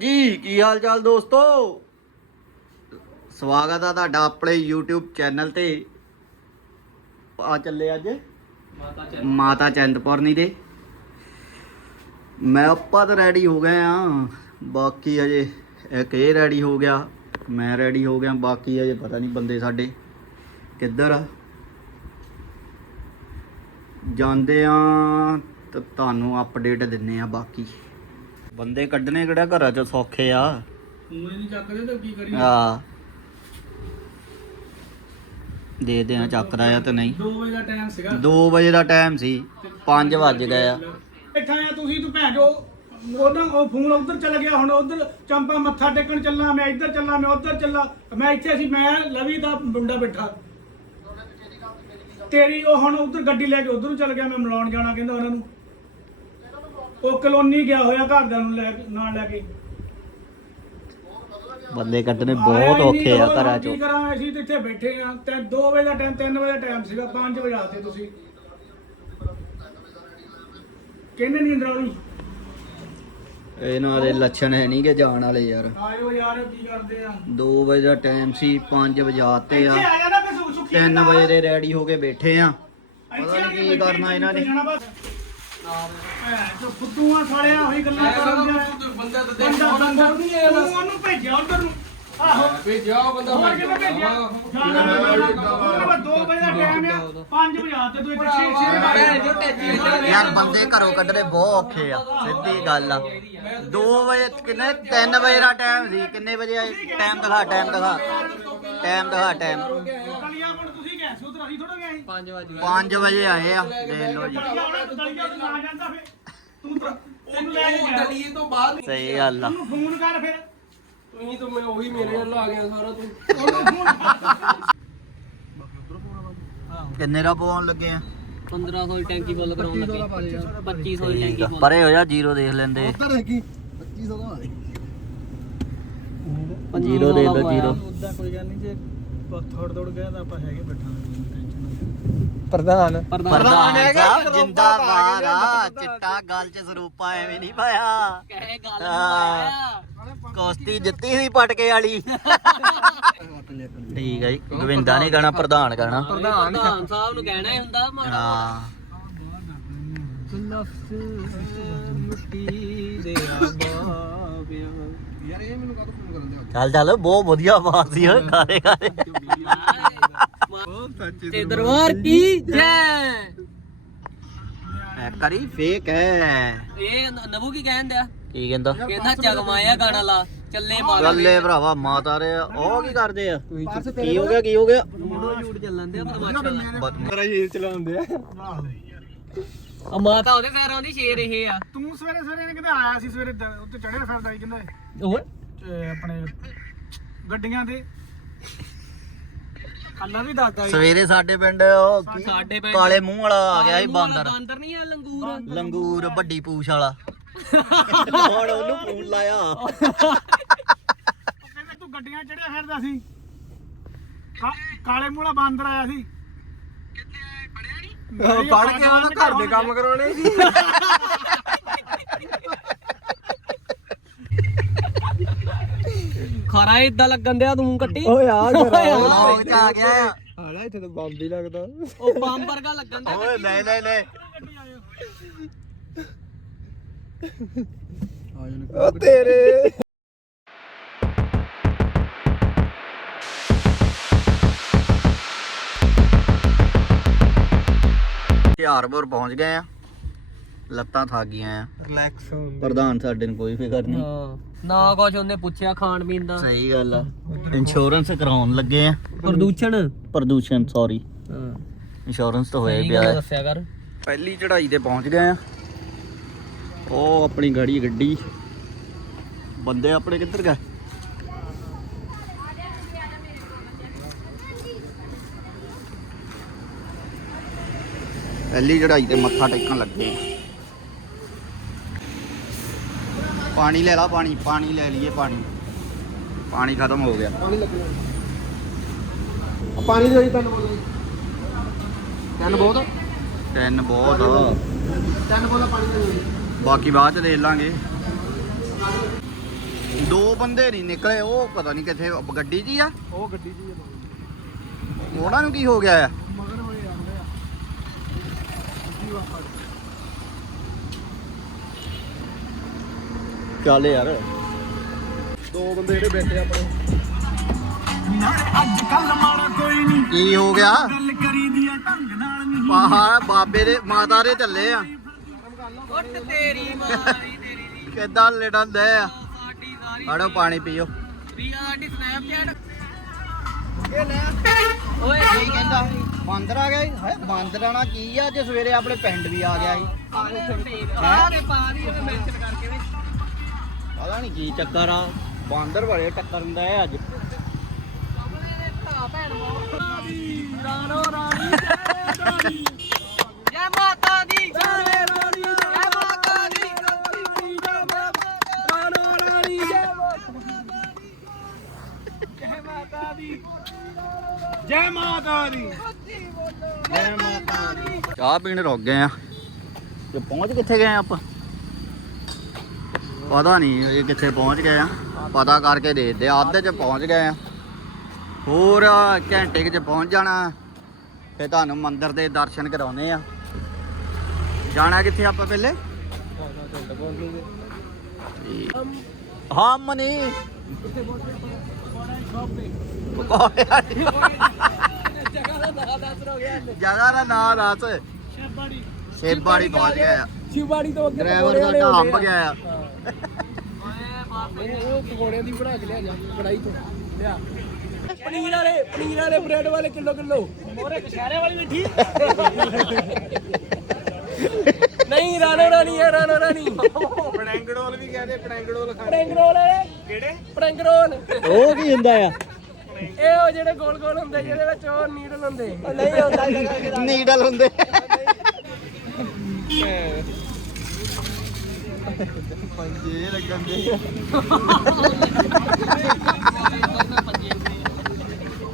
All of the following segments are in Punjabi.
ਜੀ ਕੀ ਹਾਲ ਚਾਲ ਦੋਸਤੋ? ਸਵਾਗਤ ਆ ਤੁਹਾਡਾ ਆਪਣੇ YouTube ਚੈਨਲ ਤੇ। ਆ ਚੱਲੇ ਅੱਜ ਮਾਤਾ ਚੰਦਪੁਰਨੀ ਦੇ। ਮੈਂ ਆਪਾਂ ਤਾਂ ਰੈਡੀ ਹੋ ਗਏ ਆ। ਬਾਕੀ ਅਜੇ ਇੱਕ ਇਹ ਰੈਡੀ ਹੋ ਗਿਆ ਮੈਂ ਰੈਡੀ ਹੋ ਗਿਆ ਬਾਕੀ ਅਜੇ ਪਤਾ ਨਹੀਂ ਬੰਦੇ ਸਾਡੇ ਕਿੱਧਰ ਆ। ਜਾਂਦੇ ਆ ਤਾਂ ਤੁਹਾਨੂੰ ਅਪਡੇਟ ਦਿੰਨੇ ਆ ਬਾਕੀ। ਬੰਦੇ ਕੱਢਣੇ ਕਿਹੜਾ ਘਰਾਂ ਚ ਸੌਖੇ ਆ? ਤੂੰ ਇਹ ਨਹੀਂ ਚੱਕਦੇ ਤਾਂ ਕੀ ਕਰੀਏ? ਆ ਦੇ ਦੇ ਆ ਚੱਕਦਾ ਆ ਤੇ ਨਹੀਂ। 2 ਵਜੇ ਦਾ ਟਾਈਮ ਸੀਗਾ। 2 ਵਜੇ ਦਾ ਟਾਈਮ ਸੀ। 5 ਵੱਜ ਗਏ ਆ। ਬੈਠਾ ਆ ਤੁਸੀਂ ਤੂੰ ਭੈਣ ਜੋ ਉਹਨਾਂ ਉਹ ਫੋਨ ਉਧਰ ਚਲ ਗਿਆ ਹੁਣ ਉਧਰ ਚੰਪਾ ਮੱਥਾ ਟੇਕਣ ਚੱਲਾਂ ਮੈਂ ਇੱਧਰ ਚੱਲਾਂ ਮੈਂ ਉਧਰ ਚੱਲਾਂ। ਮੈਂ ਇੱਥੇ ਸੀ ਮੈਂ ਲਵੀ ਦਾ ਮੁੰਡਾ ਬੈਠਾ। ਤੇਰੀ ਉਹ ਹੁਣ ਉਧਰ ਗੱਡੀ ਲੈ ਕੇ ਉਧਰ ਨੂੰ ਚੱਲ ਗਿਆ ਮੈਂ ਮਿਲਾਉਣ ਜਾਣਾ ਕਹਿੰਦਾ ਉਹਨਾਂ ਨੂੰ। ਉਹ ਕਲੋਨੀ ਗਿਆ ਹੋਇਆ ਘਰਦਿਆਂ ਨੂੰ ਲੈ ਕੇ ਨਾਲ ਲੈ ਕੇ। ਬੰਦੇ ਕੱਢਣੇ ਬਹੁਤ ਔਖੇ ਆ ਘਰਾਂ ਕੀ ਚੋਂ। ਕਰਾਂ ਅਸੀਂ ਤੇ ਇੱਥੇ ਬੈਠੇ ਆ। ਤੇ 2 ਵਜੇ ਦਾ ਟਾਈਮ 3 ਵਜੇ ਦਾ ਟਾਈਮ ਸੀਗਾ 5 ਵਜੇ ਆਤੇ ਤੁਸੀਂ। ਕਹਿੰਦੇ ਨਹੀਂ ਅੰਦਰੋਂ ਇਹਨਾਂ ਦੇ ਲੱਛਣ ਹੈ ਨਹੀਂ ਕਿ ਜਾਣ ਵਾਲੇ ਯਾਰ। ਆਇਓ ਯਾਰ ਕੀ ਕਰਦੇ ਆ? 2 ਵਜੇ ਦਾ ਟਾਈਮ ਸੀ 5 ਵਜਾਤੇ ਇੱਥੇ ਆ ਆਇਆ ਨਾ ਕਿ ਸੁ- ਸੁੱਖੀ 3 ਵਜੇ ਦੇ ਰੈਡੀ ਹੋ ਕੇ ਬੈਠੇ ਆ। ਇੱਥੇ ਪਤਾ ਆ ਨਹੀਂ ਕੇ ਕੀ ਬੈਠੇ ਕਰਨਾ ਇਹਨਾਂ ਨੇ। ਜਾਣਾ ਬਸ। ਭੈਣ ਚੋ ਫੁੱਦੂਆਂ ਸਾਲਿਆ ਉਹੀ ਗੱਲਾਂ ਕਰਦੇ ਆ ਬੰਦਾ ਤਾਂ ਬੰਦਾ ਬੰਦਾ ਨਹੀਂ ਆਇਆ ਤੂੰ ਉਹਨੂੰ ਭੇਜਿਆ ਉਧਰ ਨੂੰ। ਆਹੋ। ਭੇਜਿਆ ਉਹ ਬੰਦਾ ਹੋਰ ਕਿਵੇਂ ਭੇਜਿਆ? ਜਾਣਾ ਮੈਂ 2 ਵਜੇ ਦਾ ਟਾਈਮ ਆ 5 ਵਜੇ ਆਤੇ ਤੂੰ ਇੱਥੇ 6 6 ਭੈਣ ਜੋ ਟੈਚੀ ਯਾਰ ਬੰਦੇ ਘਰੋਂ ਕੱਢਣੇ ਬਹੁਤ ਔਖੇ ਆ ਸਿੱਧੀ ਗੱਲ ਆ। 2 ਵਜੇ ਕਿੰਨੇ? 3 ਵਜੇ ਦਾ ਟਾਈਮ ਸੀ। ਕਿੰਨੇ ਵਜੇ ਆਏ? ਟਾਈਮ ਦਿਖਾ ਟਾਈਮ ਦਿਖਾ। ਟਾਈਮ ਦਿਖਾ ਟਾਈਮ ਕਲੀਆਂ ਹੁਣ ਤੁਸੀਂ ਗਏ ਸੀ ਉਧਰ ਅਸੀਂ ਥੋੜਾ ਗਏ ਸੀ 5 ਵਜੇ 5 ਵਜੇ ਆਏ ਆ ਦੇਖ ਲਓ ਜੀ। ਤੇ ਲੈ ਕੇ ਗਿਆ। ਦਲੀਏ ਤੋਂ ਬਾਅਦ ਸਹੀ ਗੱਲ ਆ। ਤੂੰ ਫੋਨ ਕਰ ਫਿਰ। ਤੁਸੀਂ ਤਾਂ ਮੈਂ ਉਹੀ ਮੇਰੇ ਨਾਲ ਆ ਗਿਆ ਸਾਰਾ ਤੂੰ। ਉਹਨੂੰ ਫੋਨ ਕਿੰਨੇ ਦਾ ਪਵਾਉਣ ਲੱਗੇ ਆ? 1500 ਦੀ ਟੈਂਕੀ ਫੁੱਲ ਕਰਾਉਣ ਲੱਗੇ। 2500 ਦੀ ਟੈਂਕੀ ਫੁੱਲ। ਪਰੇ ਹੋ ਜਾ ਜ਼ੀਰੋ ਦੇਖ ਲੈਂਦੇ। ਜ਼ੀਰੋ ਦੇ ਦੋ ਜ਼ੀਰੋ। ਉਦਾਂ ਕੋਈ ਗੱਲ ਨਹੀਂ ਜੇ ਥੋੜ ਦੌੜ ਗਿਆ ਤਾਂ ਆਪਾਂ ਹੈਗੇ ਬੈਠਾਂਗੇ। ਪ੍ਰਧਾਨ। ਪ੍ਰਧਾਨ ਸਾਹਿਬ ਜਿੰਦਾਬਾਦ ਆ ਚਿੱਟਾ ਗੱਲ ਚ ਸਰੂਪਾ ਐਵੇਂ ਨਹੀਂ ਪਾਇਆ। ਕਹੇ ਗੱਲ ਹਾਂ। ਕੁਸ਼ਤੀ ਜਿੱਤੀ ਸੀ ਪਟਕੇ ਵਾਲੀ। ਠੀਕ ਹੈ ਜੀ ਗੋਵਿੰਦਾ ਨਹੀਂ ਕਹਿਣਾ ਪ੍ਰਧਾਨ ਕਹਿਣਾ। ਪ੍ਰਧਾਨ ਸਾਹਿਬ ਨੂੰ ਕਹਿਣਾ ਹੀ ਹੁੰਦਾ ਮਾੜਾ ਹਾਂ। ਯਾਰ ਇਹ ਮੈਨੂੰ ਕਾਹਤੋਂ ਫੋਨ ਕਰਨ ਦਿਆ ਚੱਲ ਚੱਲ ਬਹੁਤ ਵਧੀਆ ਆਵਾਜ਼ ਸੀ ਓਏ ਗਾਰੇ ਗਾਰੇ ਤੇ ਦਰਬਾਰ ਕੀ? ਜੈ। ਐ ਕਰੀ ਫੇਕ ਹੈ ਇਹ ਨ- ਨਬੂ ਕੀ ਕਹਿਣ ਦਿਆ? ਕੀ ਕਹਿੰਦਾ? ਕਹਿੰਦਾ ਜਗਮਾਇਆ ਗਾਣਾ ਲਾ ਚੱਲੇ ਮਾਰ ਗੱਲੇ ਭਰਾਵਾ ਮਾਤਾ ਰੇ ਉਹ ਕੀ ਕਰਦੇ ਆ? ਕੀ ਹੋ ਗਿਆ ਕੀ ਹੋ ਗਿਆ? ਮੁੰਡੋ ਝੂਠ ਚੱਲਣ ਦਿਆ ਬਦਮਾਸ਼ਾ ਮੇਰਾ ਇਹ ਚਲਾਉਂਦੇ ਆ ਆ ਮਾਤਾ ਉਹਦੇ ਪੈਰਾਂ ਦੀ ਸ਼ੇਰ ਇਹ ਆ। ਤੂੰ ਸਵੇਰੇ ਸਵੇਰੇ ਨੇ ਕਿਤੇ ਆਇਆ ਸੀ ਸਵੇਰੇ ਦ- ਉੱਤੇ ਚੜਿਆ ਫਿਰਦਾ ਸੀ ਕਹਿੰਦਾ ਉਹ ਤੇ ਆਪਣੇ ਗੱਡੀਆਂ ਤੇ। ਅੱਲਾ ਵੀ ਦੱਸਦਾ ਸੀ। ਸਵੇਰੇ ਸਾਡੇ ਪਿੰਡ ਉਹ ਕੀ- ਸਾਡੇ ਪਿੰਡ ਕਾਲੇ ਮੂੰਹ ਵਾਲਾ ਆ ਗਿਆ ਸੀ ਬਾਂਦਰ। ਬਾਂਦਰ ਨਹੀਂ ਆ ਲੰਗੂਰ? ਲੰਗੂਰ ਵੱਡੀ ਪੂਛ ਵਾਲਾ। ਹੁਣ ਉਹਨੂੰ ਫੋਨ ਲਾਇਆ। ਕਹਿੰਦਾ ਤੂੰ ਗੱਡੀਆਂ ਚੜਿਆ ਫਿਰਦਾ ਸੀ। ਕਾਲੇ ਮੂਲਾ ਬਾਂਦਰ ਆਇਆ ਸੀ। ਪੜ ਕੇ ਉਹਦਾ ਘਰ ਦੇ ਕੰਮ ਕਰਾਉਣੇ ਸੀ। ਖਰਾ ਇਦਾਂ ਲੱਗਣ ਦਿਆ ਤੂੰ ਕੱਟੀ। ਓਏ ਆ ਚ ਆ ਗਿਆ ਆ। ਹਾਲਾ ਇੱਥੇ ਤਾਂ ਬੰਬ ਹੀ ਲੱਗਦਾ। ਉਹ ਬੰਬ ਵਰਗਾ ਲੱਗਣ ਦਿਆ ਓਏ ਨਹੀਂ ਨਹੀਂ ਨਹੀਂ ਓ ਤੇਰੇ। ਹਿਆਰਪੁਰ ਪਹੁੰਚ ਗਏ ਆ। ਲੱਤਾਂ ਥੱਕ ਗਈਆਂ ਆ। ਰਿਲੈਕਸ ਪ੍ਰਧਾਨ ਸਾਡੇ ਨੂੰ ਕੋਈ ਫਿਕਰ ਨਹੀਂ। ਹਾਂ ਨਾ ਕੁਛ ਉਹਨੇ ਪੁੱਛਿਆ ਖਾਣ ਪੀਣ ਦਾ। ਸਹੀ ਗੱਲ ਆ। ਇੰਸ਼ੋਰੈਂਸ ਕਰਾਉਣ ਲੱਗੇ ਆ। ਪ੍ਰਦੂਸ਼ਣ? ਪ੍ਰਦੂਸ਼ਣ ਸੌਰੀ ਹਾਂ। ਇੰਸ਼ੋਰੈਂਸ ਤਾਂ ਹੋਇਆ ਪਿਆ ਦੱਸਿਆ ਕਰ। ਪਹਿਲੀ ਚੜਾਈ ਤੇ ਪਹੁੰਚ ਗਏ ਆ। ਉਹ ਆਪਣੀ ਗਾੜੀ ਗੱਡੀ। ਬੰਦੇ ਆਪਣੇ ਕਿੱਧਰ ਗਏ? ਪਹਿਲੀ ਚੜਾਈ ਤੇ ਮੱਥਾ ਟੇਕਣ ਲੱਗੇ ਆ। ਪਾਣੀ ਲੈ ਲਾ ਪਾਣੀ ਪਾਣੀ ਲੈ ਲਈਏ ਪਾਣੀ। ਪਾਣੀ ਖਤਮ ਹੋ ਗਿਆ। ਪਾਣੀ ਲੱਗਣਾ। ਪਾਣੀ ਦੇ ਤਿੰਨ ਬੋਤਲ ਤਿੰਨ ਬਹੁਤ ਤਿੰਨ ਬਹੁਤ ਆ। ਤਿੰਨ ਬੋਤਲ ਪਾਣੀ ਦੇ ਬਾਕੀ ਬਾਅਦ ਚ ਦੇਖ ਲਾਂਗੇ। ਦੋ ਬੰਦੇ ਨਹੀਂ ਨਿਕਲੇ ਉਹ ਪਤਾ ਨਹੀਂ ਕਿੱਥੇ ਗੱਡੀ 'ਚ ਹੀ ਆ। ਉਹ ਗੱਡੀ ਆ। ਉਹਨਾਂ ਨੂੰ ਕੀ ਹੋ ਗਿਆ ਆ? ਮਗਰ ਹੋਏ ਆਉਂਦੇ ਆ। ਜੀ ਵਾਪਸ ਚੱਲ ਯਾਰ। ਦੋ ਬੰਦੇ ਜਿਹੜੇ ਬੈਠੇ ਆ ਆਪਣੇ। ਅੱਜ ਕੱਲ ਮਾਰਾ ਕੋਈ ਨਹੀਂ। ਕੀ ਹੋ ਗਿਆ? ਗੱਲ ਕਰੀਦੀ ਆ ਢੰਗ ਨਾਲ ਨਹੀਂ। ਪਹਾੜ ਬਾਬੇ ਦੇ ਮਾਤਾ ਦੇ ਚੱਲੇ ਆ। ਉੱਠ ਤੇਰੀ ਮਾਰੀ ਤੇਰੀ ਦੀ ਕਿੱਦਾਂ ਲੜਨ ਦੇ ਆ? ਸਾਡੀ ਸਾਰੀ ਫੜੋ ਪਾਣੀ ਪੀਓ। ਵੀ ਸਾਡੀ ਸਨੈਪਚੈਟ ਓਏ ਕੀ ਕਹਿੰਦਾ? ਬਾਂਦਰ ਆ ਗਿਆ ਹੈ ਬਾਂਦਰਾਂ ਨਾਲ ਕੀ ਆ? ਅੱਜ ਸਵੇਰੇ ਆਪਣੇ ਪਿੰਡ ਵੀ ਆ ਗਿਆ ਸੀ ਆ ਕੇ ਪਾ ਦੀ ਉਹਨੇ ਮੈਂਸ਼ਨ ਕਰਕੇ ਵਿੱਚ ਪਤਾ ਨਹੀਂ ਕੀ ਚੱਕਰ ਆ। ਬਾਂਦਰ ਬੜੇ ਟੱਕਰਨ ਦਾ ਹੈ ਅੱਜ ਰਾਣੋ ਰਾਣੀ ਜੈ ਮਾਤਾ ਦੀ ਜੈ ਰਾਣੀ ਜੈ ਮਾਤਾ ਦੀ ਰਾਣੋ ਰਾਣੀ ਜੈ ਜੈ ਮਾਤਾ ਦੀ। ਚਾਹ ਪੀਣ ਰੁਕ ਗਏ ਆ। ਤੇ ਪਹੁੰਚ ਕਿੱਥੇ ਗਏ ਆ ਆਪਾਂ? ਪਤਾ ਨਹੀਂ ਇਹ ਕਿੱਥੇ ਪਹੁੰਚ ਗਏ ਆ। ਪਤਾ ਕਰਕੇ ਦੇਖਦੇ ਆ ਅੱਧੇ ਚ ਪਹੁੰਚ ਗਏ ਆ। ਹੋਰ ਘੰਟੇ ਕੁ ਚ ਪਹੁੰਚ ਜਾਣਾ। ਫੇ ਤੁਹਾਨੂੰ ਮੰਦਿਰ ਦੇ ਦਰਸ਼ਨ ਕਰਾਉਨੇ ਆ। ਜਾਣਾ ਕਿੱਥੇ ਆਪਾਂ ਪਹਿਲੇ? ਪਕੌੜੇ ਵਾਲੀ। ਜਗ੍ਹਾ ਦਾ ਨਾਮ ਦੱਸ। ਗਿਆ ਸ਼ੈਬਾੜੀ। ਸੇਬਾੜੀ ਪਹੁੰਚ ਗਏ ਆ। ਸ਼ਿਵਾੜੀ ਤੋਂ ਅੱਗੇ ਡਰਾਈਵਰ ਗਿਆ ਆ। ਉਹ ਪਕੌੜਿਆਂ ਦੀ ਬਣਾ ਕੇ ਲਿਆ ਜਾ ਕੜਾਈ ਤੋਂ ਲਿਆ ਪਨੀਰ ਵਾਲੇ ਪਨੀਰ ਵਾਲੇ ਬ੍ਰੈਡ ਵਾਲੇ ਕਿਲੋ ਕਿਲੋ ਮੋਰੇ ਕਸ਼ਾਰੇ ਵਾਲੀ ਬੈਠੀ ਨਹੀਂ ਰਾਣੋ ਰਾਣੀ ਹੈ ਰਾਣੋ ਰਾਣੀ ਪੜੈਂਗੜੋਲ ਵੀ ਕਹਦੇ ਪੜੈਂਗੜੋਲ ਪੜੈਂਗਰੋਲ ਵਾਲੇ ਕਿਹੜੇ ਪੜੈਂਗਰੋਲ ਉਹ ਕੀ ਹੁੰਦਾ ਆ ਇਹ ਉਹ ਜਿਹੜੇ ਗੋਲ ਗੋਲ ਹੁੰਦੇ ਜਿਹਦੇ ਵਿੱਚ ਉਹ ਨੀਡਲ ਹੁੰਦੇ ਨਹੀਂ ਹੁੰਦਾ। ਨੀਡਲ ਹੁੰਦੇ। ਪੰਜੇ ਲੱਗਣ ਦੇ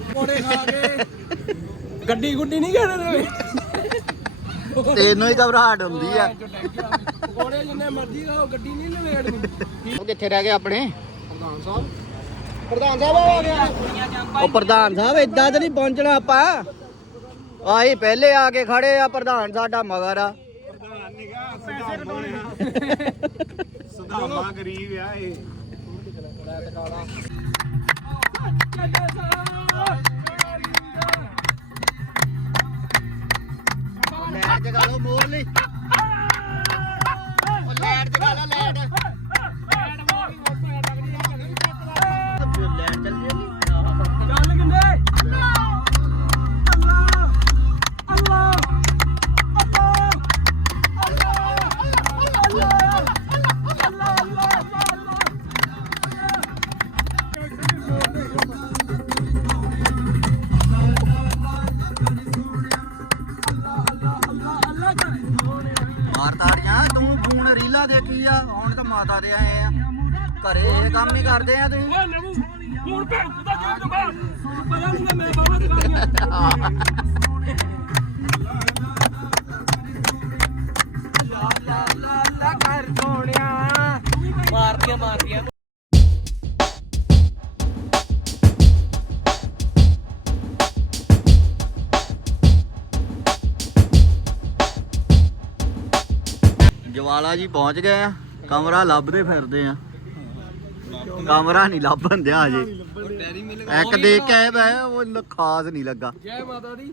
ਪਕੌੜੇ ਖਾ ਕੇ। ਗੱਡੀ ਗੁੱਡੀ ਨਹੀਂ ਕਹਿੰਦੇ ਤੈਨੂੰ ਹੀ ਘਬਰਾਹਟ ਹੁੰਦੀ ਆ। ਪਕੌੜੇ ਜਿੰਨੇ ਮਰਜ਼ੀ ਖਾਓ ਗੱਡੀ ਨਹੀਂ ਲਵੇੜਨੀ ਉਹ ਕਿੱਥੇ ਰਹਿ ਗਏ ਆਪਣੇ? ਪ੍ਰਧਾਨ ਸਾਹਿਬ। ਪ੍ਰਧਾਨ ਸਾਹਿਬ ਆ ਗਿਆ ਉਹ ਪ੍ਰਧਾਨ ਸਾਹਿਬ ਇਦਾਂ ਤਾਂ ਨਹੀਂ ਪਹੁੰਚਣਾ ਆਪਾਂ। ਆਹੀ ਪਹਿਲੇ ਆ ਕੇ ਖੜੇ ਆ ਪ੍ਰਧਾਨ ਸਾਡਾ ਮਗਰ ਆ। ਪੈਸੇ ਕਟਾਉਣੇ ਸੁਧਾਮਾ ਗਰੀਬ ਆ ਇਹ। ਤਾਂ ਦੇ ਆਏ ਆ। ਘਰੇ ਇਹ ਕੰਮ ਹੀ ਕਰਦੇ ਆ ਤੁਸੀਂ। ਓਏ ਨਮੂ ਹੁਣ ਭੈਣ ਦਾ ਜੇਬ ਤੋਂ ਬਾਹਰ। ਪਤਾ ਨਹੀਂ ਮੈਂ ਬਾਬਾ ਦੁਕਾਨੀਆਂ ਕਰ ਸੋਹਣਿਆ ਮਾਰਦੀਆਂ ਮਾਰਦੀਆਂ ਜਵਾਲਾ ਜੀ ਪਹੁੰਚ ਗਏ ਆ। ਕਮਰਾ ਲੱਭਦੇ ਫਿਰਦੇ ਆ। ਕਮਰਾ ਨਹੀਂ ਲੱਭਣ ਦਿਆ ਅਜੇ ਇੱਕ ਦੇਖ ਕੇ ਆਏ ਬੈ ਉਹ ਖਾਸ ਨਹੀਂ ਲੱਗਾ। ਜੈ ਮਾਤਾ ਦੀ।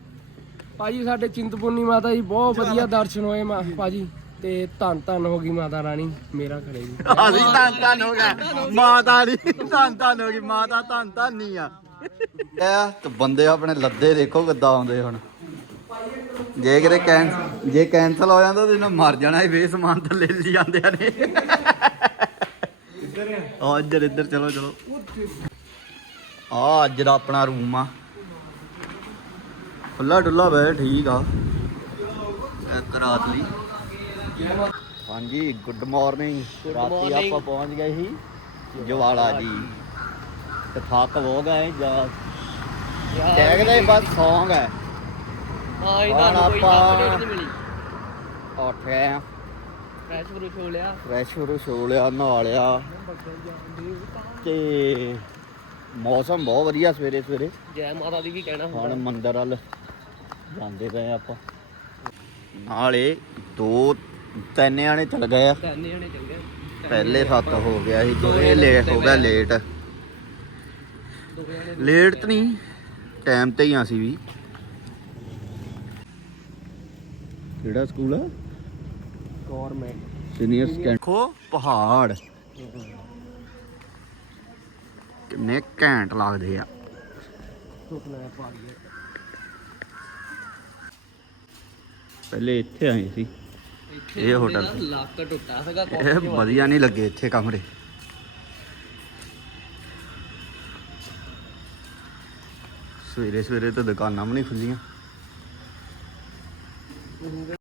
ਭਾਜੀ ਸਾਡੇ ਚਿੰਤਪੁਰਨੀ ਮਾਤਾ ਜੀ ਬਹੁਤ ਵਧੀਆ ਦਰਸ਼ਨ ਹੋਏ ਮਾ ਭਾਜੀ ਤੇ ਧੰਨ ਧੰਨ ਹੋ ਗਈ ਮਾਤਾ ਰਾਣੀ ਮੇਰਾ ਖੜੇ ਜੀ। ਅਸੀਂ ਧੰਨ ਧੰਨ ਹੋ ਗਏ। ਮਾਤਾ ਦੀ ਧੰਨ ਧੰਨ ਹੋ ਗਈ ਮਾਤਾ ਧੰਨ ਧੰਨ ਨਹੀਂ ਆ। ਇਹ ਤੇ ਬੰਦੇ ਆਪਣੇ ਲੱਦੇ ਦੇਖੋ ਕਿੱਦਾਂ ਆਉਂਦੇ ਹੁਣ। ਜੇ ਕਿਤੇ ਕੈਨ ਜੇ ਕੈਨਸਲ ਹੋ ਜਾਂਦਾ ਤੇ ਇਹਨਾਂ ਮਰ ਜਾਣਾ ਇਹ ਵੇ ਸਮਾਨ ਥੱਲੇ ਲਈ ਜਾਂਦੇ ਨੇ। ਇੱਧਰ ਆ। ਇੱਧਰ ਇੱਧਰ ਚਲੋ ਚਲੋ। ਆ ਅੱਜ ਦਾ ਆਪਣਾ ਰੂਮ ਆ। ਖੁੱਲਾ ਡੁੱਲਾ ਬੈ ਠੀਕ ਆ। ਇੱਕ ਰਾਤ ਲਈ। ਹਾਂਜੀ ਗੁੱਡ ਮਾਰਨਿੰਗ ਰਾਤੀ. ਆਪਾਂ ਪਹੁੰਚ ਗਏ ਸੀ ਜਵਾਲਾ ਜੀ। ਤੇ ਥੱਕ ਹੋ ਗਏ ਜਾ ਦੇਖਦੇ ਬਸ ਸੌਂਗ ਹੈ। ਹਾਂ ਇਹਨਾਂ ਨੂੰ ਕੋਈ ਅਪਡੇਟ ਨਹੀਂ ਮਿਲੀ। ਉੱਠ ਗਏ ਆ। ਫਰੈਸ਼ ਫਰੂਸ਼ ਹੋ ਲਿਆ ਫਰੈਸ਼ ਫਰੂਸ਼ ਹੋ ਲਿਆ ਨਹਾ ਲਿਆ ਤੇ ਮੌਸਮ ਬਹੁਤ ਵਧੀਆ ਸਵੇਰੇ ਸਵੇਰੇ। ਜੈ ਮਾਤਾ ਦੀ ਵੀ ਕਹਿਣਾ ਹੁਣ ਮੰਦਰ ਵੱਲ ਜਾਂਦੇ ਪਏ ਆਪਾਂ। ਨਾਲੇ ਦੋ ਤਿੰਨ ਜਾਣੇ ਚਲ ਗਏ ਆ। ਤਿੰਨ ਜਣੇ ਚੰਗੇ ਪਹਿਲੇ ਸੱਤ ਹੋ ਗਿਆ ਸੀ ਦੋ ਇਹ ਲੇਟ ਹੋ ਗਿਆ ਲੇਟ ਲੇਟ ਤਾਂ ਨਹੀਂ ਟਾਈਮ ਤੇ ਹੀ ਆ ਸੀ ਵੀ। ਕਿਹੜਾ ਸਕੂਲ ਆ? ਗਵਰਨਮੈਂਟ ਸੀਨੀਅਰ ਸੈਕੰਡ ਖੋ ਪਹਾੜ। ਕਿੰਨੇ ਘੈਂਟ ਲੱਗਦੇ ਆ। ਸੁਪਨਾ ਪਹਿਲੇ ਇੱਥੇ ਆਏ ਸੀ। ਇਹ ਹੋਟਲ। ਲੱਕ ਟੁੱਟਾ ਸੀਗਾ ਇਹ ਵਧੀਆ ਨਹੀਂ ਲੱਗੇ ਇੱਥੇ ਕਮਰੇ। ਸਵੇਰੇ ਸਵੇਰੇ ਤਾਂ ਦੁਕਾਨਾਂ ਵੀ ਨਹੀਂ ਖੁੱਲੀਆਂ Vamos a.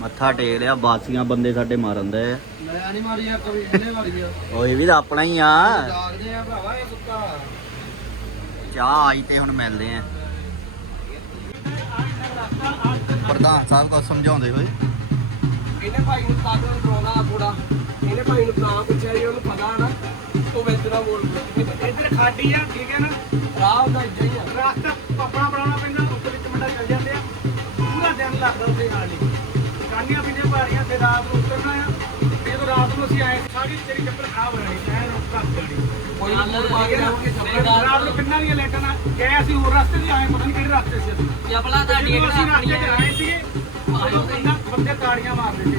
ਮੱਥਾ ਟੇਕ ਲਿਆ ਬਾਸੀਆਂ ਬੰਦੇ ਸਾਡੇ ਮਾਰਨ ਦੇ। ਆ ਮੈਂ ਨਹੀਂ ਮਾਰੀ ਆ ਕਵੀ ਇਹਨੇ ਮਾਰੀ ਆ। ਉਹ ਇਹ ਵੀ ਤਾਂ ਆਪਣਾ ਹੀ ਆ। ਜਾਗਦੇ ਆ ਭਰਾਵਾ ਇਹ ਸੁੱਕਾ। ਚਾਹ ਆਈ ਤੇ ਹੁਣ ਮਿਲਦੇ ਆ। ਪ੍ਰਧਾਨ ਸਾਹਿਬ ਕੋ ਸਮਝਾਉਂਦੇ ਹੋਏ ਇਹਨੇ ਭਾਈ ਨੂੰ ਤਾਕਤ ਕਰਾਉਣਾ ਥੋੜਾ ਇਹਨੇ ਭਾਈ ਨੂੰ ਤਾਂ ਪੁੱਛਿਆ ਜੀ ਉਹਨੂੰ ਪਤਾ ਨਾ ਉਹ ਵਿੱਚ ਨਾ ਬੋਲ ਇੱਧਰ ਖਾਡੀ ਆ ਠੀਕ ਹੈ ਨਾ? ਰਾਹ ਦਾ ਇੱਦਾਂ ਹੀ ਆ। ਰਸਤਾ ਪਾਪਾ ਬਣਾਉਣਾ ਪੈਂਦਾ ਉੱਤੇ ਵਿੱਚ ਮੁੰਡਾ ਚੱਲ ਜਾਂਦੇ ਆ। ਪੂਰਾ ਦਿਨ ਲੱਗਦਾ ਉੱਤੇ ਨਾਲ ਹੀ। ਕਾਨੀਆਂ ਪੀਂਦੇ ਭਾਰੀਆਂ ਤੇ ਰਾਤ ਨੂੰ ਉਤਰਨਾ ਆ। ਤੇ ਜਦੋਂ ਰਾਤ ਨੂੰ ਅਸੀਂ ਆਏ ਸਾਡੀ ਤੇਰੀ ਚੱਪਲ ਖਰਾਬ ਹੋ ਰਹੀ ਐ ਰੱਖ ਗਾੜੀ। ਕੋਈ ਨਾ ਮੋੜ ਪਾ ਕੇ ਲਾਉਂਗੇ ਸਭ ਰਾਤ ਨੂੰ ਦੀਆਂ ਲਾਈਟਾਂ ਨਾਲ ਗਏ ਅਸੀਂ ਹੋਰ ਰਸਤੇ ਦੀ ਆਏ ਪਤਾ ਨਹੀਂ ਕਿਹੜੇ ਰਸਤੇ ਸੀ ਅਸੀਂ। ਚਪਲਾ ਤੁਹਾਡੀਆਂ ਜਦੋਂ ਅਸੀਂ ਰਸਤੇ 'ਚ ਆਏ ਸੀਗੇ ਉਦੋਂ ਬੰਦਾ ਬੰਦੇ ਤਾੜੀਆਂ ਮਾਰਦੇ ਸੀ।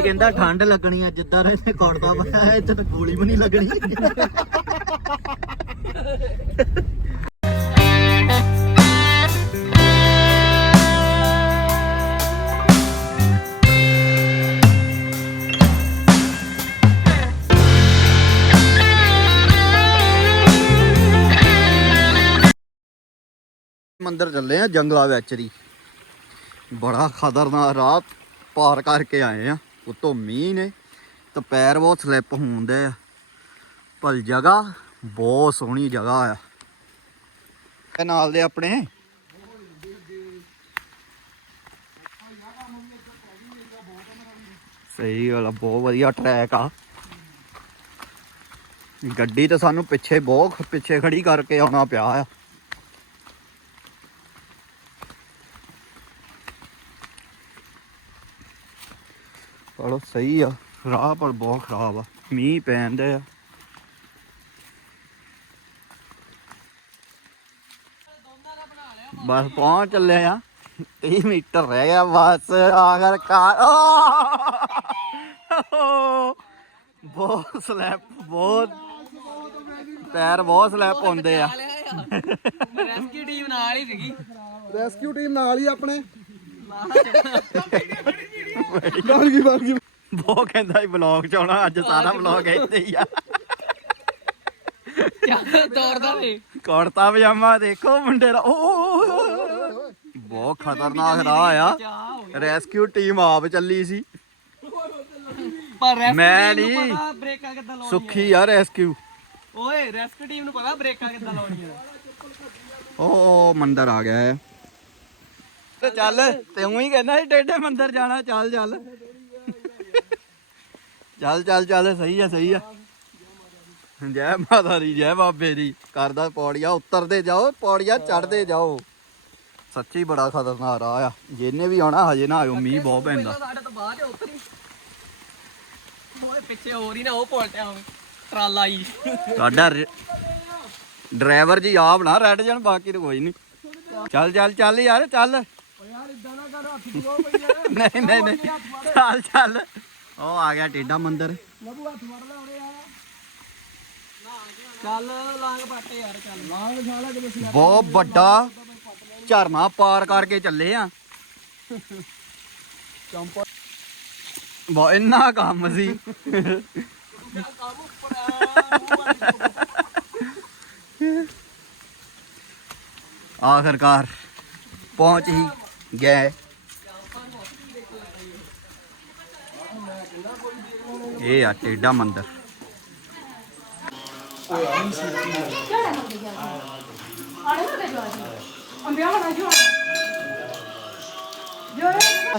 ਧੁੰਦ ਕਹਿੰਦਾ ਠੰਡ ਲੱਗਣੀ ਆ, ਜਿੱਦਾਂ ਇਹਨੇ ਕੁੜਤਾ ਪਾਇਆ ਇੱਥੇ ਤਾਂ ਗੋਲੀ ਵੀ ਨਹੀਂ ਲੱਗਣੀ। ਮੰਦਰ ਚੱਲੇ ਆ ਜੰਗਲਾ ਵਿੱਚ ਦੀ ਬੜਾ ਖਤਰਨਾਕ ਰਾਹ ਪਾਰ ਕਰਕੇ ਆਏ ਆ। ਉਤੋਂ ਮੀਂਹ ਨੇ, ਤਾਂ ਪੈਰ ਬਹੁਤ ਸਲਿੱਪ ਹੁੰਦੇ ਆ। ਪਰ ਜਗ੍ਹਾ ਬਹੁਤ ਸੋਹਣੀ ਜਗ੍ਹਾ ਆ। ਇਹ ਨਾਲ ਦੇ ਆਪਣੇ। ਸਹੀ ਗੱਲ ਆ, ਬਹੁਤ ਵਧੀਆ ਟਰੈਕ ਆ। ਗੱਡੀ ਤਾਂ ਸਾਨੂੰ ਪਿੱਛੇ ਬਹੁਤ ਪਿੱਛੇ ਖੜੀ ਕਰਕੇ ਆਉਣਾ ਪਿਆ ਆ। ਚਲੋ ਸਹੀ ਆ। ਰਾਹ ਪਰ ਬਹੁਤ ਖਰਾਬ ਆ। ਮੀਂਹ ਪੈਂਦੇ ਆ ਬਸ ਪਹੁੰਚ ਚੱਲੇ ਆ। 30 ਮੀਟਰ ਰਹਿ ਗਿਆ ਬਸ। ਆਖਰ ਕਾਰ ਬਹੁਤ ਸਲੈਪ ਬਹੁਤ ਪੈਰ ਬਹੁਤ ਸਲੈਪ ਹੁੰਦੇ ਆ। ਰੈਸਕਿਊ ਟੀਮ ਨਾਲ ਹੀ ਸੀਗੀ। ਰੈਸਕਿਊ ਟੀਮ ਨਾਲ ਹੀ ਆਪਣੇ। ਬਣ ਗਈ ਬਣ ਗਈ ਬਹੁਤ ਕਹਿੰਦਾ ਸੀ ਵਲੌਗ ਚ ਆਉਣਾ ਅੱਜ ਸਾਰਾ ਵਲੌਗ ਇੱਥੇ ਹੀ ਆ। ਚੱਲ ਦੌੜਦਾ ਵੇ। ਕੁੜਤਾ ਪਜਾਮਾ ਦੇਖੋ ਮੁੰਡੇ ਦਾ। ਓ। ਬਹੁਤ ਖਤਰਨਾਕ ਰਾਹ ਆ। ਰੈਸਕਿਊ ਟੀਮ ਆਪ ਚੱਲੀ ਸੀ। ਪਰ ਰੈਸਕਿਊ ਮੈਂ ਨਹੀਂ। ਬ੍ਰੇਕਾਂ ਕਿੱਦਾਂ ਲਾਉਣੀਆਂ। ਸੁੱਖੀ ਆ ਰੈਸਕਿਊ ਓਏ ਰੈਸਕਿਊ ਟੀਮ ਨੂੰ ਪਤਾ ਬ੍ਰੇਕਾਂ ਕਿੱਦਾਂ ਲਾਉਣੀਆਂ। ਓ ਮੰਦਰ ਆ ਗਿਆ। ਹੈ ਤੇ ਚੱਲ ਤੇ ਹੀ ਕਹਿੰਦਾ ਸੀ ਟੇਡੇ ਮੰਦਰ ਜਾਣਾ ਚੱਲ ਚੱਲ। ਚੱਲ ਚੱਲ ਚੱਲ ਸਹੀ ਆ ਸਹੀ ਆ। ਜੈ ਮਾਤਾ ਦੀ ਜੈ ਬਾਬੇ ਦੀ। ਕਰਦਾ ਪੌੜੀਆਂ ਉੱਤਰਦੇ ਜਾਓ ਪੌੜੀਆਂ ਚੜਦੇ ਜਾਓ। ਸੱਚੀ ਬੜਾ ਖਤਰਨਾਕ ਰਾਹ ਆ। ਜਿਹਨੇ ਵੀ ਆਉਣਾ ਹਜੇ ਨਾ ਆਇਓ ਮੀਂਹ ਬਹੁਤ ਪੈਂਦਾ। ਸਾਡੇ ਤੋਂ ਬਾਅਦ ਉਤਰੀ ਓਏ ਪਿੱਛੇ ਹੋਰ ਹੀ ਨਾ ਉਹ ਪਲਟਿਆ ਹੋਵੇ। ਟਰਾਲਾ ਹੀ। ਸਾਡਾ ਡਰਾਈਵਰ ਜੀ ਆਪ ਨਾ ਰੈਡ ਜਾਣ ਬਾਕੀ ਤਾਂ ਕੋਈ ਨਹੀਂ। ਚੱਲ ਚੱਲ ਚੱਲ ਯਾਰ ਚੱਲ। ਨਹੀਂ ਨਹੀਂ ਨਹੀਂ ਚੱਲ ਚੱਲ ਉਹ ਆ ਗਿਆ ਟੇਡਾ ਮੰਦਰ ਚੱਲ ਲਾਂਗ ਪਾਟੇ ਯਾਰ ਚੱਲ ਲਾਂਗ ਛਾਲਾ ਕਿਵੇਂ ਬਹੁਤ ਵੱਡਾ ਝਰਨਾ ਪਾਰ ਕਰਕੇ ਚੱਲੇ ਗਏ ਇਹ ਆ ਟੇਡਾ ਮੰਦਰ।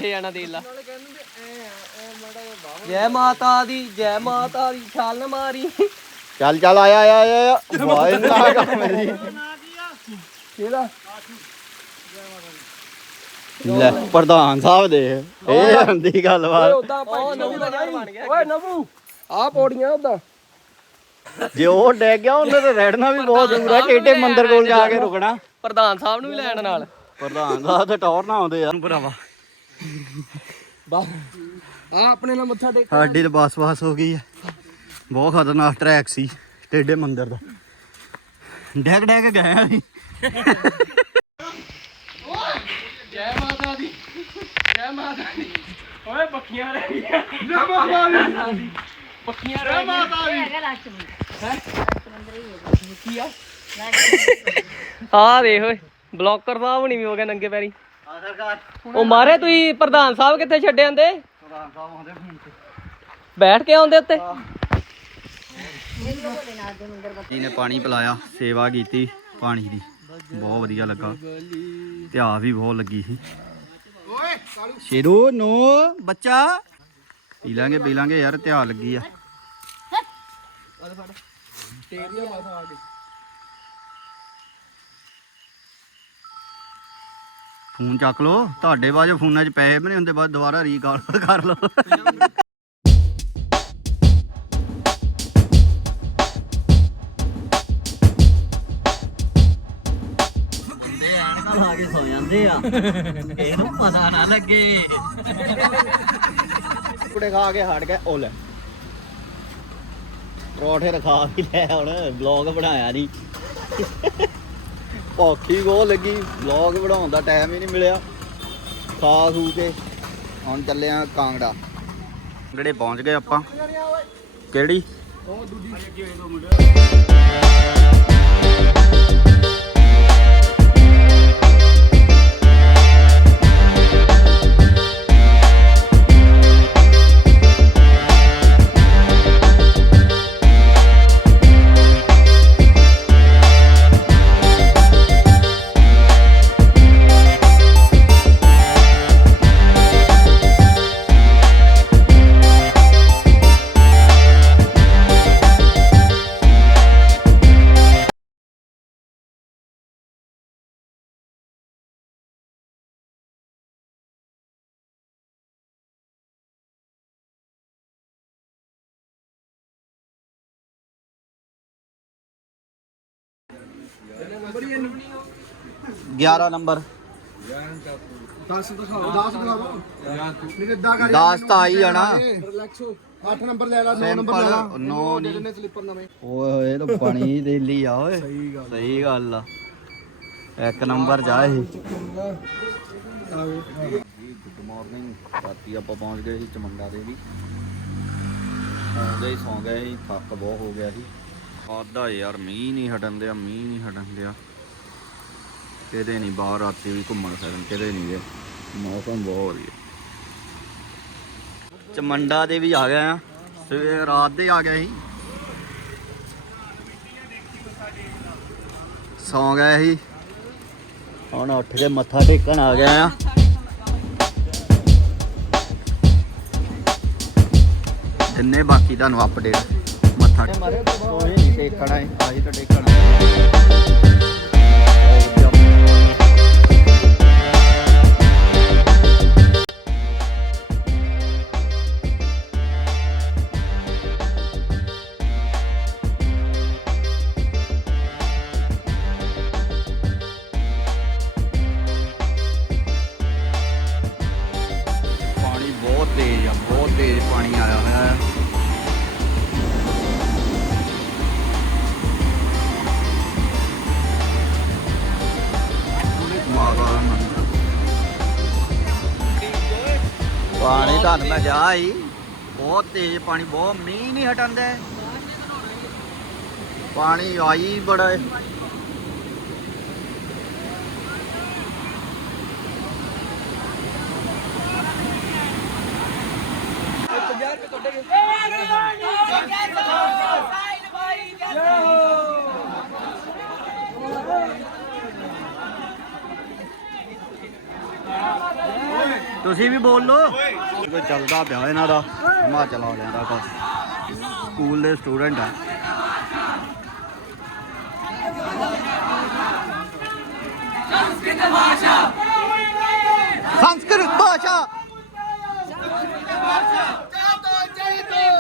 ਇਹ ਆਣਾ ਦੇ ਲਾ ਜੈ ਮਾਤਾ ਦੀ ਜੈ ਮਾਤਾ ਦੀ ਛਾਲ ਨਾ ਮਾਰੀ। ਚੱਲ ਚੱਲ ਆਇਆ ਆਇਆ ਆਇਆ ਬਹੁਤ ਇੰਨਾ ਕੰਮ ਸੀ ਕਿਹਦਾ? ਲੈ ਪ੍ਰਧਾਨ ਸਾਹਿਬ ਦੇ। ਇਹ ਹੁੰਦੀ ਓਏ ਗੱਲਬਾਤ ਉਦਾਂ ਉਹ ਨਵੂ ਦਾ ਯਾਰ ਬਣ ਗਿਆ। ਓਏ ਨਬੂ ਆ ਪੌੜੀਆਂ ਉਦਾਂ ਜੇ ਉਹ ਡੈਗ ਗਿਆ ਉਹਨੇ ਤੇ ਰਹਿਣਾ ਵੀ ਬਹੁਤ ਦੂਰ ਹੈ ਟੇਡੇ ਮੰਦਰ ਕੋਲ ਜਾ ਕੇ ਰੁਕਣਾ। ਪ੍ਰਧਾਨ ਸਾਹਿਬ ਨੂੰ ਵੀ ਲੈਣ ਨਾਲ। ਪ੍ਰਧਾਨ ਸਾਹਿਬ ਤੇ ਟੌਰ ਨਾ ਆਉਂਦੇ ਆ। ਭਰਾਵਾ। ਆ ਆਪਣੇ ਨਾਲ ਮੱਥਾ ਟੇਕ ਸਾਡੀ ਤਾਂ ਬਸ ਬਸ ਹੋ ਗਈ ਹੈ ਬਹੁਤ ਖਤਰਨਾਕ ਟਰੈਕ ਸੀ ਟੇਡੇ ਮੰਦਰ ਦਾ। ਡੈਗ ਡੈਗ ਗਏ ਅਸੀਂ। ਜੈ ਮਾਤਾ ਦੀ। ਜੈ ਮਾਤਾ ਦੀ। ਓਏ ਪੱਖੀਆਂ ਰਹਿ ਗਈਆਂ। ਜੈ ਮਾਤਾ ਦੀ। ਪੱਖੀਆਂ ਰਹਿ ਗਈਆਂ। ਆ? ਵੇਖ ਓਏ ਬਲੌਕਰ ਸਾਹਿਬ ਨਹੀਂ ਵੀ ਹੋ ਗਿਆ ਨੰਗੇ ਪੈਰੀ। ਉਹ ਮਾਰੇ ਤੁਸੀਂ ਪ੍ਰਧਾਨ ਸਾਹਿਬ ਕਿੱਥੇ ਛੱਡੇ ਆਂਦੇ? ਪ੍ਰਧਾਨ ਸਾਹਿਬ ਆਉਂਦੇ ਫੋਨ ਤੇ। ਬੈਠ ਕੇ ਆਉਂਦੇ ਉੱਤੇ। ਜੀ ਨੇ ਪਾਣੀ ਪਿਲਾਇਆ ਸੇਵਾ ਕੀਤੀ ਪਾਣੀ ਦੀ। ਬਹੁਤ ਵਧੀਆ ਲੱਗਾ। ਧਿਆ ਵੀ ਬਹੁਤ ਲੱਗੀ ਸੀ। ਸ਼ੇਰੂ ਨੋ। ਬੱਚਾ। ਪੀ ਲਾਂਗੇ ਪੀ ਲਾਂਗੇ ਯਾਰ ਧਿਆ ਲੱਗੀ ਆ। ਫੋਨ ਚੱਕ ਲੋ ਤੁਹਾਡੇ ਬਾਅਦ ਫੋਨਾਂ 'ਚ ਪੈਸੇ ਵੀ ਨਹੀਂ ਹੁੰਦੇ ਬਾਅਦ ਦੁਬਾਰਾ ਰੀਕਾਲ ਕਰ ਲਓ। ਲਾ ਆ। ਇਹਨੂੰ ਪਤਾ ਨਾ ਲੱਗੇ। ਕੁੜੇ ਖਾ ਕੇ ਹਟ ਗਏ ਉਹ ਪਰੌਠੇ ਰਖਾ ਵੀ ਲੈ ਹੁਣ। ਵਲੌਗ ਬਣਾਇਆ ਨਹੀਂ ਭੌਖੀ ਬਹੁਤ ਲੱਗੀ। ਵਲੌਗ ਬਣਾਉਣ ਦਾ ਟਾਈਮ ਹੀ ਨਹੀਂ ਮਿਲਿਆ। ਖਾ ਖੂ ਕੇ ਹੁਣ ਚੱਲੇ ਆ ਕਾਂਗੜਾ। ਕਾਂਗੜੇ ਪਹੁੰਚ ਗਏ ਆਪਾਂ? ਕਿਹੜੀ? 11 ਨੰਬਰ। 10 ਤਾਂ ਆਈ ਜਾਣਾ ਰਿਲੈਕਸ 8 ਨੰਬਰ ਲੈ ਲਾ 9 ਨੰਬਰ 9 ਨਹੀਂ। ਓਏ ਹੋਏ ਇਹ ਤਾਂ ਬਣੀ ਦੇ ਲਈ ਆ ਓਏ। ਸਹੀ ਗੱਲ ਆ। ਇੱਕ ਨੰਬਰ ਜਾ ਇਹ। ਗੁੱਡ ਮਾਰਨਿੰਗ ਰਾਤੀ ਆਪਾਂ ਪਹੁੰਚ ਗਏ ਸੀ ਚਮੰਡਾ ਦੇਵੀ ਆਉਂਦੇ ਹੀ ਸੌਂ ਗਏ ਸੀ ਥੱਕ ਬਹੁਤ ਹੋ ਗਿਆ ਸੀ। ਆਦਾ ਯਾਰ ਮੀਂਹ ਨਹੀਂ ਹਟਣ ਦਿਆ ਮੀਂਹ ਨਹੀਂ ਹਟਣ ਦਿਆ। ਕਿਤੇ ਨਹੀਂ, ਬਾਹਰ ਰਾਤੀ ਵੀ ਘੁੰਮਣ ਫਿਰਨ ਕਿਤੇ ਨਹੀਂ ਗਏ। ਮੌਸਮ ਬਹੁਤ ਵਧੀਆ। ਚਮੰਡਾ ਦੇ ਵੀ ਆ ਗਏ ਆ। ਸਵੇਰ ਰਾਤ ਦੇ ਆ ਗਏ ਸੀ। ਸੌਂ ਗਏ ਸੀ। ਹੁਣ ਉੱਠ ਕੇ ਮੱਥਾ ਟੇਕਣ ਆ ਗਏ ਆ। ਦਿਨੇ ਬਾਕੀ ਤੁਹਾਨੂੰ ਅਪਡੇਟ ਮੱਥਾ ਕੋਈ ਨਹੀਂ ਟੇਕਣਾ ਹੈ, ਆਹੀ ਤਾਂ ਟੇਕਣਾ ਪਾਣੀ ਬਹੁਤ ਮੀਂਹ ਨਹੀਂ ਹਟਾਂਦਾ ਪਾਣੀ ਆਈ ਬੜਾ ਹੈ ਤੁਸੀਂ ਵੀ ਬੋਲ ਲੋ ਕੋਈ ਚੱਲਦਾ ਪਿਆ ਇਹਨਾਂ ਦਾ। ਹਿਮਾਚਲ ਵਾਲਿਆਂ ਦਾ ਬਸ। ਸਕੂਲ ਦੇ ਸਟੂਡੈਂਟ ਆ। ਸੰਸਕ੍ਰਿਤ ਭਾਸ਼ਾ।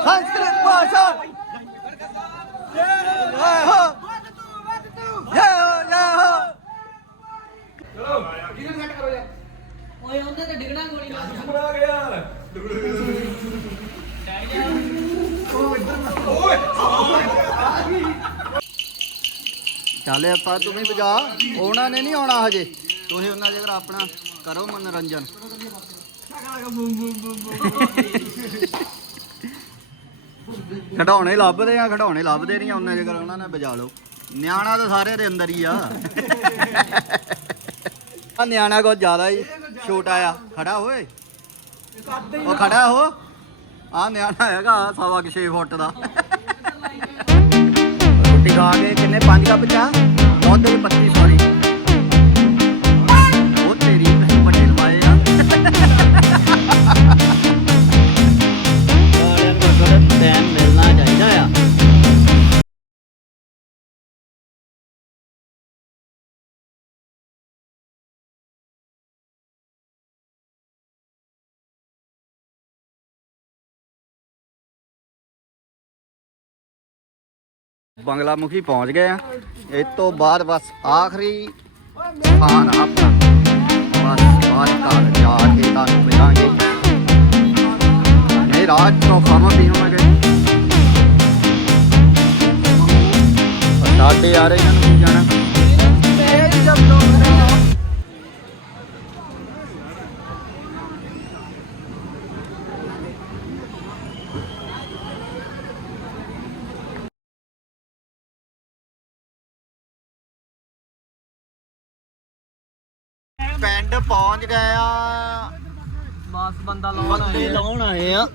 ਸੰਸਕ੍ਰਿਤ ਭਾਸ਼ਾ। ਜੈ ਹੋ ਜੈ ਹੋ ਜੈ ਹੋ। ਓਏ ਉਹਨੇ ਤੇ ਡਿਗਣਾ ਗੋਲੀ ਮਾਰ ਚੱਲ ਆਪਾਂ ਤੂੰ ਵੀ ਵਜਾ। ਉਹਨਾਂ ਨੇ ਨਹੀਂ ਆਉਣਾ ਹਜੇ। ਤੁਸੀਂ ਉਹਨਾਂ ਜੇਕਰ ਆਪਣਾ ਕਰੋ ਮਨੋਰੰਜਨ। ਖਡਾਉਣੇ ਲੱਭਦੇ ਆ ਖਡਾਉਣੇ ਲੱਭਦੇ ਨਹੀਂ ਉਹਨਾਂ ਜੇਕਰ ਉਹਨਾਂ ਨੇ ਵਜਾ ਲਓ। ਨਿਆਣਾ ਤਾਂ ਸਾਰੇ ਦੇ ਅੰਦਰ ਹੀ ਆ। ਆ ਨਿਆਣਾ ਕੋ ਜ਼ਿਆਦਾ ਹੀ ਛੋਟਾ ਆ। ਖੜਾ ਹੋਏ। ਉਹ ਖੜਾ ਉਹ। ਆ ਨਿਆਣਾ ਹੈਗਾ, ਸਵਾ ਕੁ 6 ਫੁੱਟ ਦਾ। ਰੋਟੀ ਖਾ ਕੇ ਕਿੰਨੇ? ਪੰਜ ਕੱਪ ਚਾਹ? ਦੁੱਧ ਦੀ ਪੱਤੀ ਸੋਰੀ ਬੰਗਲਾ ਮੁਖੀ ਪਹੁੰਚ ਗਏ ਆ। ਇਸ ਤੋਂ ਬਾਅਦ ਬਸ ਆਖਰੀ ਸਥਾਨ ਆਪਣਾ। ਬਸ ਬਾਹਰ ਘਰ ਜਾ ਕੇ ਤੁਹਾਨੂੰ ਮਿਲਾਂਗੇ। ਨਹੀਂ, ਰਾਤ ਤੋਂ ਖਾਣਾ ਪੀਵਾਂਗੇ ਸਾਡੇ ਆ ਰਹੇ ਇਹਨਾਂ ਜਾਣਾ। ਪਿੰਡ ਪਹੁੰਚ ਗਏ ਆ। ਬਸ ਬੰਦਾ ਲਾਉਣ ਬੰਦੇ ਲਾਉਣ ਆਏ ਆ।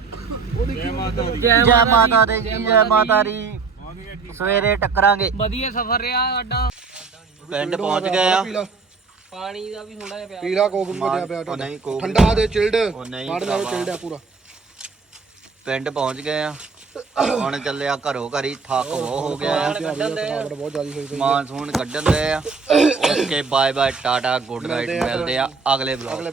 ਜੈ ਜੈ ਮਾਤਾ ਦੀ ਜੀ, ਜੈ ਮਾਤਾ ਦੀ। ਸਵੇਰੇ ਟੱਕਰਾਂਗੇ। ਵਧੀਆ ਸਫ਼ਰ ਰਿਹਾ ਸਾਡਾ। ਪਿੰਡ ਪਹੁੰਚ ਗਏ ਆ। ਪੀਲਾ। ਪਾਣੀ ਦਾ ਵੀ ਥੋੜਾ ਜਿਹਾ ਪਿਆ। ਪੀਲਾ ਕੋਕ ਵੀ ਵਧਿਆ ਪਿਆ ਉਹ ਤੁਹਾਡਾ ਨਹੀਂ ਕੋਕ ਠੰਡਾ ਦੇ ਚਿਲਡ। ਉਹ ਨਹੀਂ ਮਾੜ ਨਾਲ ਭਰਾਵਾ। ਚਿਲਡ ਆ ਪੂਰਾ। ਪਿੰਡ ਪਹੁੰਚ ਗਏ ਆ। ਹੁਣ ਚੱਲਿਆ ਘਰੋਂ ਘਰੀ ਥੱਕ ਬਹੁਤ ਹੋ ਗਿਆ। ਬਹੁਤ ਜ਼ਿਆਦਾ ਹੋਈ ਮਾਨਸੂਨ ਕੱਢਣ ਦੇ ਆ। Okay bye bye tata good night ਮਿਲਦੇ ਆ ਅਗਲੇ ਬਲੌਗ ਅਗਲੇ